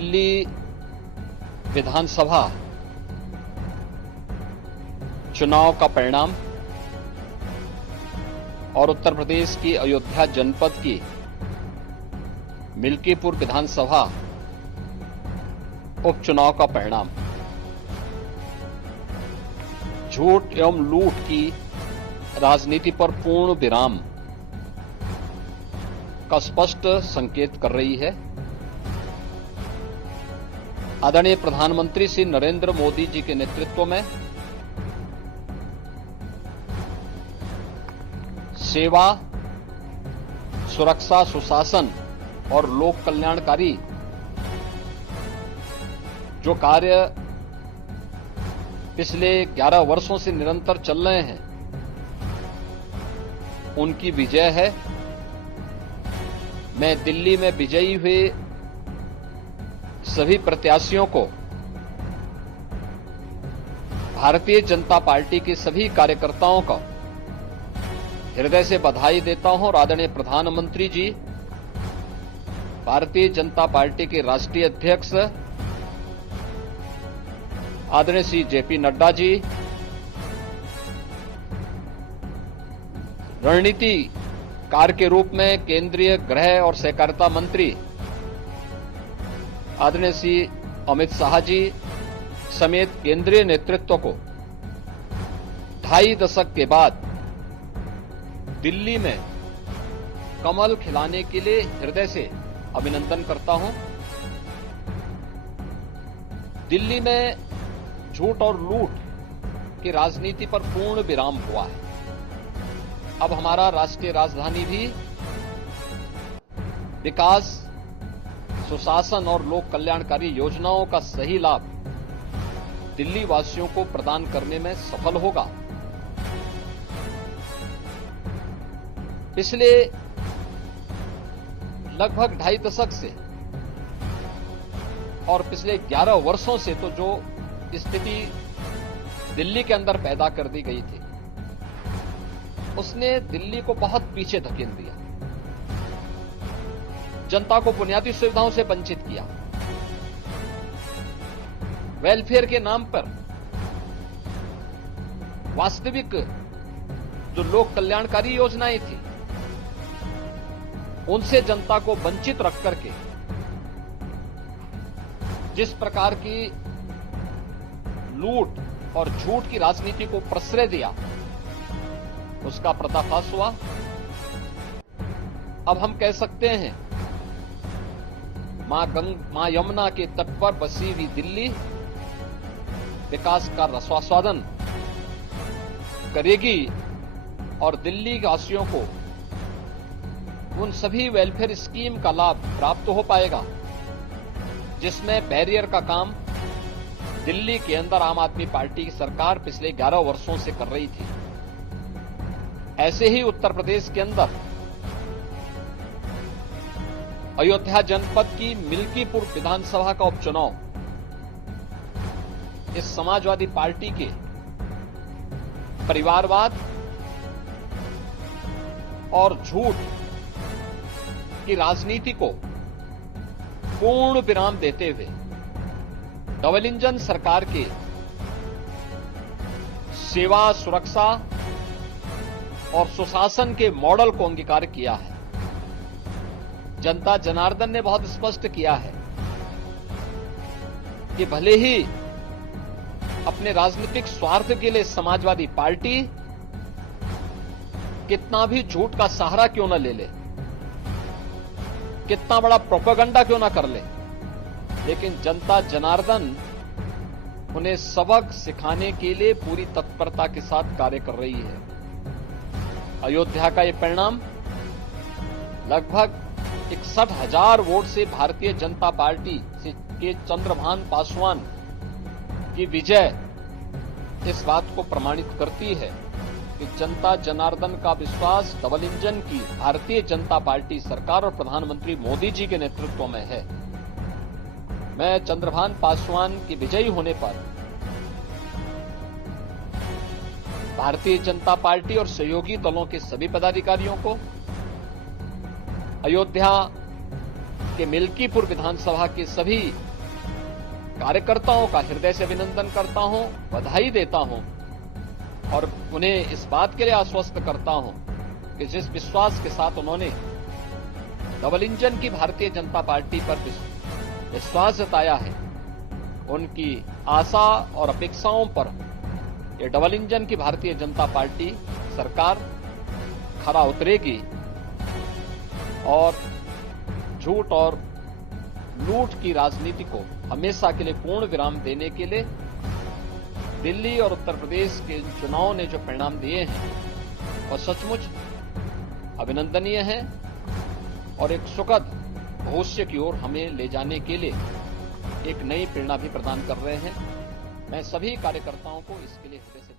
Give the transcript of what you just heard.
दिल्ली विधानसभा चुनाव का परिणाम और उत्तर प्रदेश की अयोध्या जनपद की मिल्कीपुर विधानसभा उपचुनाव का परिणाम झूठ एवं लूट की राजनीति पर पूर्ण विराम का स्पष्ट संकेत कर रही है। आदरणीय प्रधानमंत्री श्री नरेंद्र मोदी जी के नेतृत्व में सेवा, सुरक्षा, सुशासन और लोक कल्याणकारी जो कार्य पिछले 11 वर्षों से निरंतर चल रहे हैं, उनकी विजय है। मैं दिल्ली में विजयी हुए सभी प्रत्याशियों को, भारतीय जनता पार्टी के सभी कार्यकर्ताओं को हृदय से बधाई देता हूं और आदरणीय प्रधानमंत्री जी, भारतीय जनता पार्टी के राष्ट्रीय अध्यक्ष आदरणीय श्री जेपी नड्डा जी, रणनीतिकार के रूप में केंद्रीय गृह और सहकारिता मंत्री आदरणीय श्री अमित शाह जी समेत केंद्रीय नेतृत्व को 2.5 दशक के बाद दिल्ली में कमल खिलाने के लिए हृदय से अभिनंदन करता हूं। दिल्ली में झूठ और लूट की राजनीति पर पूर्ण विराम हुआ है। अब हमारा राष्ट्रीय राजधानी भी विकास, सुशासन और लोक कल्याणकारी योजनाओं का सही लाभ दिल्ली वासियों को प्रदान करने में सफल होगा। पिछले लगभग 2.5 दशक से और पिछले 11 वर्षों से तो जो स्थिति दिल्ली के अंदर पैदा कर दी गई थी, उसने दिल्ली को बहुत पीछे धकेल दिया, जनता को बुनियादी सुविधाओं से वंचित किया। वेलफेयर के नाम पर वास्तविक जो लोक कल्याणकारी योजनाएं थी, उनसे जनता को वंचित रख करके जिस प्रकार की लूट और झूठ की राजनीति को प्रश्रय दिया, उसका पर्दाफाश हुआ। अब हम कह सकते हैं मां यमुना के तट पर बसी हुई दिल्ली विकास का रसास्वादन करेगी और दिल्ली वासियों को उन सभी वेलफेयर स्कीम का लाभ प्राप्त हो पाएगा जिसमें बैरियर का काम दिल्ली के अंदर आम आदमी पार्टी की सरकार पिछले 11 वर्षों से कर रही थी। ऐसे ही उत्तर प्रदेश के अंदर अयोध्या जनपद की मिल्कीपुर विधानसभा का उपचुनाव इस समाजवादी पार्टी के परिवारवाद और झूठ की राजनीति को पूर्ण विराम देते हुए डबल इंजन सरकार के सेवा, सुरक्षा और सुशासन के मॉडल को अंगीकार किया है। जनता जनार्दन ने बहुत स्पष्ट किया है कि भले ही अपने राजनीतिक स्वार्थ के लिए समाजवादी पार्टी कितना भी झूठ का सहारा क्यों न ले ले, कितना बड़ा प्रोपेगेंडा क्यों ना कर ले, लेकिन जनता जनार्दन उन्हें सबक सिखाने के लिए पूरी तत्परता के साथ कार्य कर रही है। अयोध्या का ये परिणाम लगभग 61,000 वोट से भारतीय जनता पार्टी के चंद्रभान पासवान की विजय इस बात को प्रमाणित करती है कि जनता जनार्दन का विश्वास डबल इंजन की भारतीय जनता पार्टी सरकार और प्रधानमंत्री मोदी जी के नेतृत्व में है। मैं चंद्रभान पासवान की विजयी होने पर भारतीय जनता पार्टी और सहयोगी दलों के सभी पदाधिकारियों को, अयोध्या के मिल्कीपुर विधानसभा के सभी कार्यकर्ताओं का हृदय से अभिनंदन करता हूं, बधाई देता हूं और उन्हें इस बात के लिए आश्वस्त करता हूं कि जिस विश्वास के साथ उन्होंने डबल इंजन की भारतीय जनता पार्टी पर विश्वास जताया है, उनकी आशा और अपेक्षाओं पर ये डबल इंजन की भारतीय जनता पार्टी सरकार खरा उतरेगी और झूठ और लूट की राजनीति को हमेशा के लिए पूर्ण विराम देने के लिए दिल्ली और उत्तर प्रदेश के चुनाव ने जो परिणाम दिए हैं वह सचमुच अभिनंदनीय है और एक सुखद भविष्य की ओर हमें ले जाने के लिए एक नई प्रेरणा भी प्रदान कर रहे हैं। मैं सभी कार्यकर्ताओं को इसके लिए हृदय से